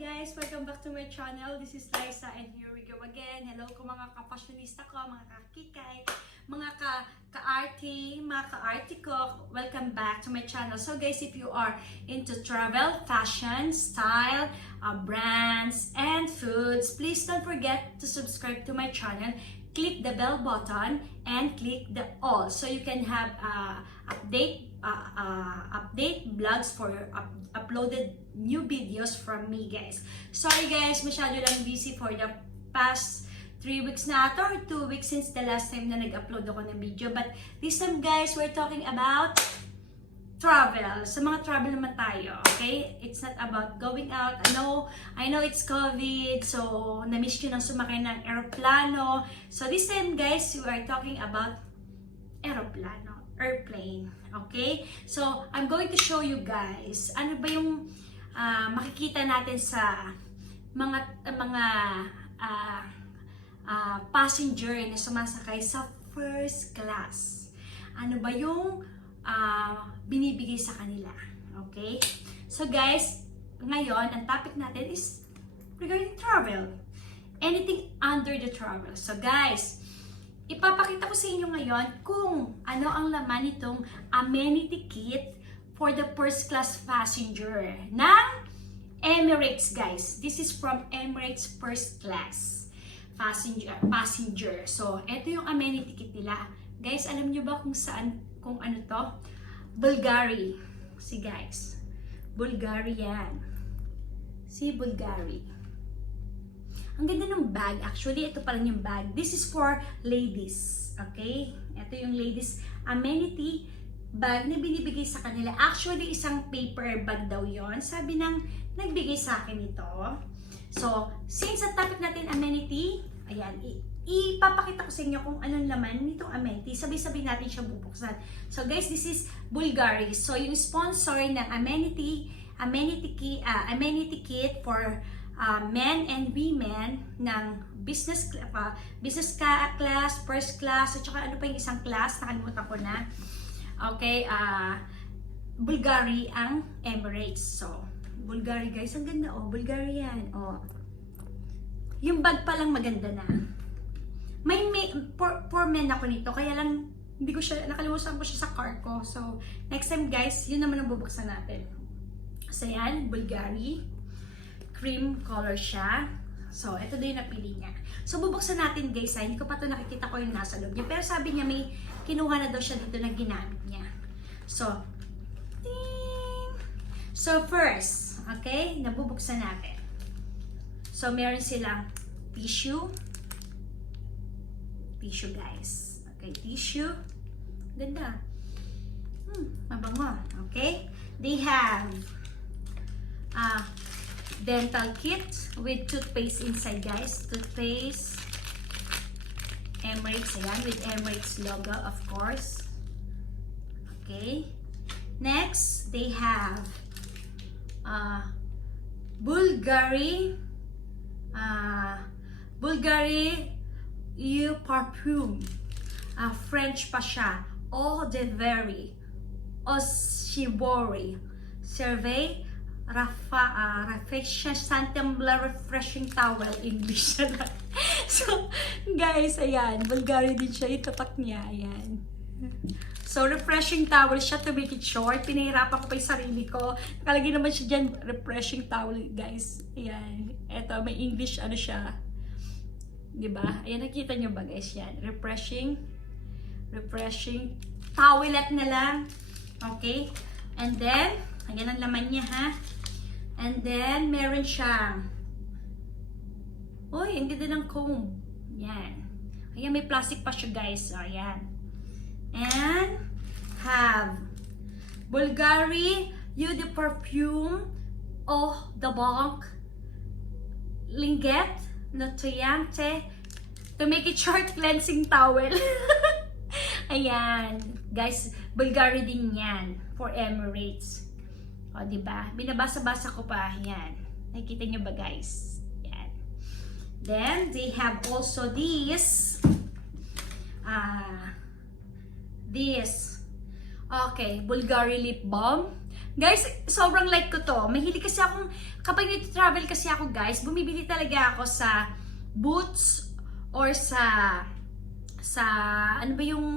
guys! Welcome back to my channel. This is Liza and here we go again. Hello ko mga kapasyonista ko, mga kakikay, mga ka-arty, mga ka-arty ko. Welcome back to my channel. So guys, if you are into travel, fashion, style, brands, and foods, please don't forget to subscribe to my channel. Click the bell button and click the all so you can have update vlogs for uploaded new videos from me, guys. Sorry guys, masyado lang busy for the past 3 weeks na ito or 2 weeks since the last time na nag-upload ako ng video. But this time guys, we're talking about travel. Sa mga travel naman tayo, okay? It's not about going out. I know it's COVID, so na-miss ko nang sumakay ng aeroplano. So this time guys, we are talking about airplane, okay? So I'm going to show you guys ano ba yung makikita natin sa mga passenger na sumasakay sa first class. Ano ba yung binibigay sa kanila, okay? So guys, ngayon ang topic natin is regarding travel. Anything under the travel. So guys, ipapakita ko sa inyo ngayon kung ano ang laman nitong amenity kit for the first class passenger ng Emirates, guys. This is from Emirates first class passenger. So, ito yung amenity kit nila. Guys, alam nyo ba kung saan, kung ano to? BVLGARI. Si guys. BVLGARI yan. Si BVLGARI. Ang ganda ng bag. Actually, ito pa lang yung bag. This is for ladies. Okay? Ito yung ladies amenity bag na binibigay sa kanila. Actually, isang paper bag daw yon. Sabi ng nagbigay sa akin ito. So, since ang topic natin amenity, ayan, ipapakita ko sa inyo kung anong laman nitong amenity. Sabay-sabay natin siya bubuksan. So, guys, this is BVLGARI. So, yung sponsor ng amenity kit for men and women ng business class, first class, at saka ano pa yung isang class, nakalimutan ko na. Okay, BVLGARI ang Emirates. So, BVLGARI guys, ang ganda oh, BVLGARI yan. Oh. Yung bag pa lang maganda na. May for men ako nito, kaya lang hindi ko siya, nakalimutan ko siya sa car ko. So, next time guys, yun naman ang bubuksan natin. So, yan, BVLGARI. Cream color siya. So, ito din yung napili niya. So, bubuksan natin guys. Hindi ko pa ito nakikita ko yung nasa loob niya. Pero sabi niya may kinuha na daw siya dito na ginamit niya. So, ding! So, first, okay, nabubuksan natin. So, meron silang tissue. Tissue guys. Okay, tissue. Ganda. Mabango. Okay. They have dental kit with toothpaste inside guys. Toothpaste. Emirates, ayan, with Emirates logo of course. Okay. Next, they have BVLGARI Perfume. French pa siya. Eau de Very. Oshibori. Survey. Refreshing towel. English na. So, guys, ayan. BVLGARI din siya. Itatak niya. Ayan. So, refreshing towel siya to make it short. Pinahirapan ko pa yung sarili ko. Nakalagay naman siya dyan. Refreshing towel, guys. Ayan. Eto, may English, ano siya. Diba? Ayan, nakita nyo ba, guys? Yan. Refreshing towelette na lang. Okay? And then, ayan ang laman niya, ha? And then, meron siyang uy, ang ganda ng comb. Yan. Ayan, may plastic pa siya, guys. So, ayan. And, have BVLGARI Eau de Perfume Eau de Balm Linget Nutriente to make it short cleansing towel. Ayan. Guys, BVLGARI din yan for Emirates. O, diba? Binabasa-basa ko pa. Yan. Nakikita nyo ba, guys? Yan. Then, they have also this. Okay, BVLGARI lip balm. Guys, sobrang like ko to. Mahilig kasi akong, kapag nito-travel kasi ako guys, bumibili talaga ako sa Boots or sa ano ba yung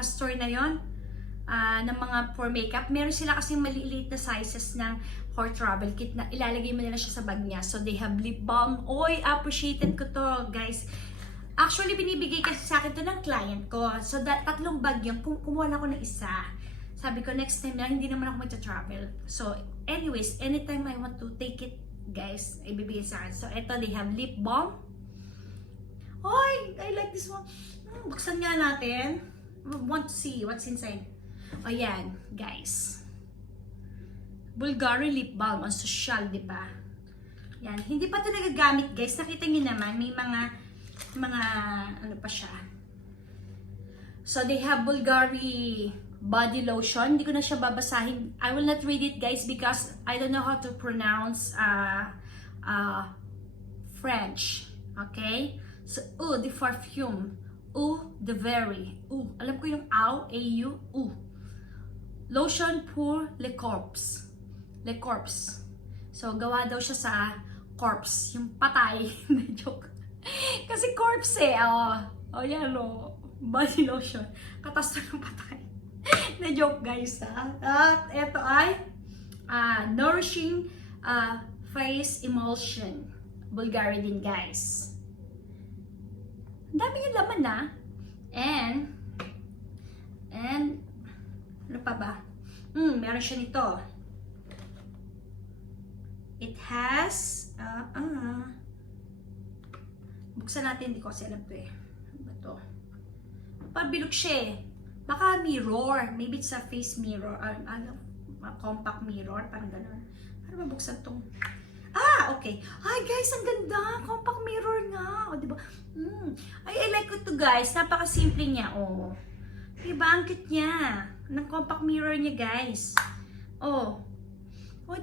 store na yon, ng mga for makeup. Meron sila kasi maliliit na sizes ng for travel kit na ilalagay mo nila siya sa bag niya. So they have lip balm. Oy, appreciated ko to guys. Actually, binibigay kasi sa akin to ng client ko. So tatlong bag yun, kumuha na ako ng isa. Sabi ko next time na hindi naman ako magta-travel. So anyways, anytime I want to take it guys, ibibigay sa akin. So eto, they have lip balm. Oy, I like this one. Buksan nga natin. Want to see what's inside. O yan, guys. BVLGARI lip balm on social, di ba? Yan, hindi pa ito nagagamit, guys. Nakita niyo naman, may mga ano pa siya. So they have BVLGARI body lotion. Hindi ko na siya babasahin. I will not read it, guys, because I don't know how to pronounce French. Okay? So, the perfume. The very. Alam ko yung A-U. Lotion pour le corps. Le corps. So, gawa daw siya sa corpse. Yung patay. Joke. Kasi corpse eh. Yan body lotion. Katas na yung patay. Na-joke guys ha. At ito ay nourishing face emulsion. BVLGARI din guys. Ang dami yung laman na. And ano pa ba? Meron siya nito. It has buksan natin, hindi ko kasi alam to eh. Ano ba to? Pabilog siya eh. Baka mirror. Maybe it's a face mirror. Compact mirror. Parang gano'n. Paano ba buksan tong? Okay. Ay, guys, ang ganda. Compact mirror nga. O, diba? I like it to, guys. Napaka-simple niya. Diba? Ang cute niya. Ng compact mirror niya, guys.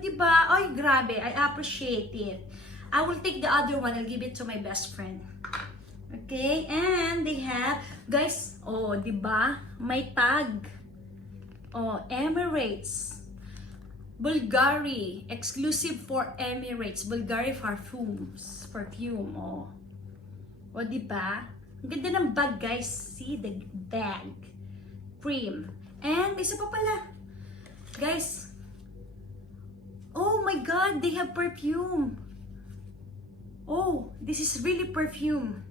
Diba? Ay, grabe. I appreciate it. I will take the other one. I'll give it to my best friend. Okay, and they have, guys, diba? May tag. Emirates. BVLGARI, exclusive for Emirates. BVLGARI perfume. Diba? Ang ganda ng bag, guys. See the bag. Cream. And isa pa pala. Guys. Oh my God, they have perfume. This is really perfume.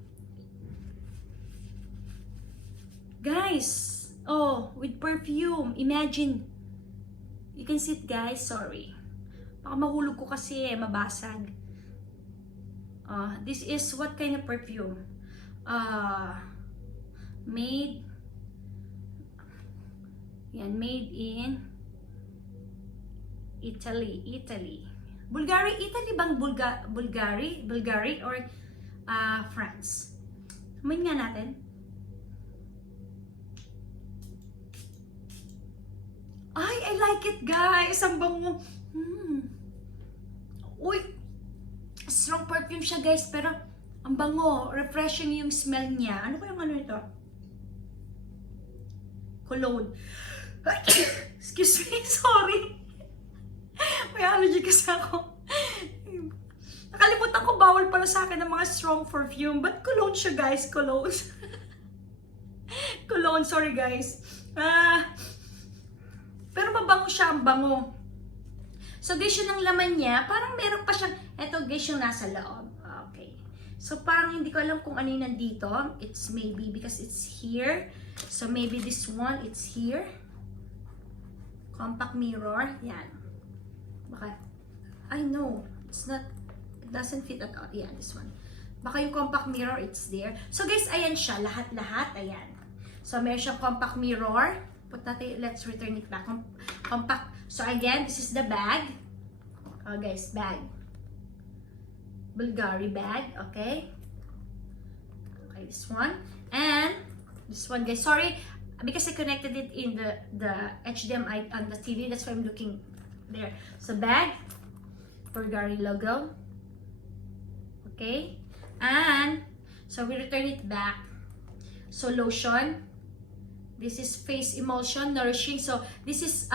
Guys, with perfume. Imagine. You can see it, guys. Sorry. Baka mahulog ko kasi mabasag. This is what kind of perfume? Made in Italy. BVLGARI, Italy bang BVLGARI or France? Amoy nga natin. Ay, I like it, guys. Ang bango. Strong perfume siya, guys, pero ang bango. Refreshing yung smell niya. Ano ko yung ano ito? Cologne. Excuse me, sorry. May allergy kasi ako. Nakalimutan ko, bawal pala sa akin ng mga strong perfume. But cologne siya, guys. Cologne. Cologne, sorry, guys. Pero mabango siya, ang bango. So, guys, yun ang laman niya. Parang meron pa siyang, eto, guys, yung nasa loob. Okay. So, parang hindi ko alam kung ano yung nandito. It's maybe because it's here. So, maybe this one, it's here. Compact mirror. Yan. Baka, I know. It's not, it doesn't fit at all. Yan, this one. Baka yung compact mirror, it's there. So, guys, ayan siya. Lahat-lahat, ayan. So, meron siyang compact mirror. Put natin, let's return it back. Compact. So, again, this is the bag. Guys, bag. BVLGARI bag, okay? Okay, this one. And, this one, guys. Sorry, because I connected it in the HDMI on the TV. That's why I'm looking there. So, bag. BVLGARI logo. Okay? And, so we return it back. So, lotion. This is face emulsion, nourishing. So this is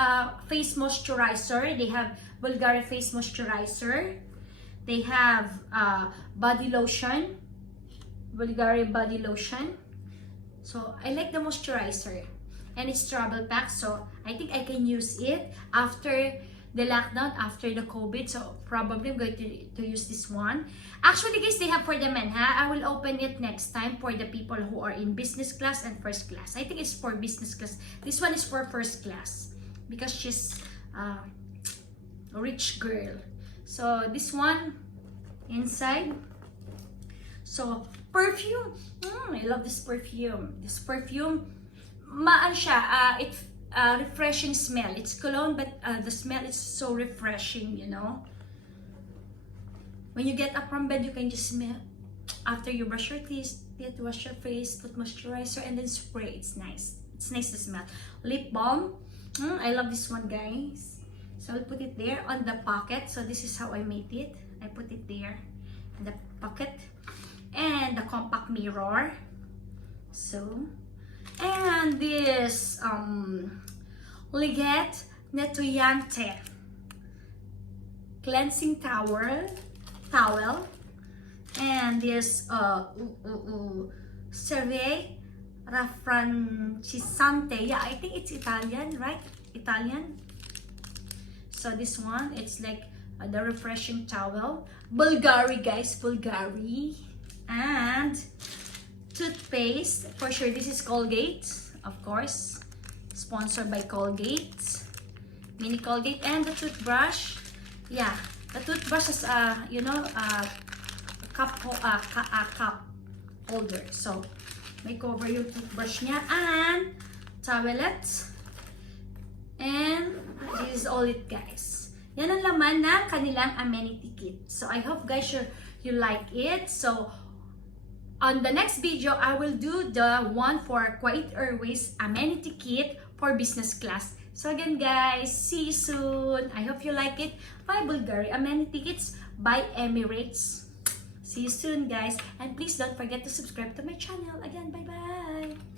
face moisturizer. They have BVLGARI face moisturizer. They have body lotion, BVLGARI body lotion. So I like the moisturizer, and it's travel pack. So I think I can use it after the lockdown, after the COVID. So probably I'm going to use this one. Actually guys, they have for the men, I will open it next time for the people who are in business class and first class. I think it's for business class. This one is for first class because she's a rich girl. So this one inside. So perfume, I love this perfume. This perfume, siya, it's refreshing smell. It's cologne, but the smell is so refreshing, you know. When you get up from bed, you can just smell. After you brush your teeth, wash your face, put moisturizer, and then spray. It's nice. It's nice to smell. Lip balm. I love this one, guys. So I'll put it there on the pocket. So this is how I made it. I put it there in the pocket. And the compact mirror. So, and this Liget Nettoyante cleansing towel, and this Cerve Raffrancisante. Yeah, I think it's Italian, right? Italian. So this one, it's like the refreshing towel. BVLGARI, guys, BVLGARI. And toothpaste, for sure this is Colgate, of course, sponsored by Colgate, mini Colgate. And the toothbrush, yeah, the toothbrush is you know, cup holder, so may cover yung toothbrush niya. And towelette, and this is all it, guys. Yan ang laman ng kanilang amenity kit. So I hope guys you like it. So on the next video, I will do the one for Kuwait Airways amenity kit for business class. So again guys, see you soon. I hope you like it. By BVLGARI amenity kits by Emirates. See you soon guys. And please don't forget to subscribe to my channel. Again, bye-bye.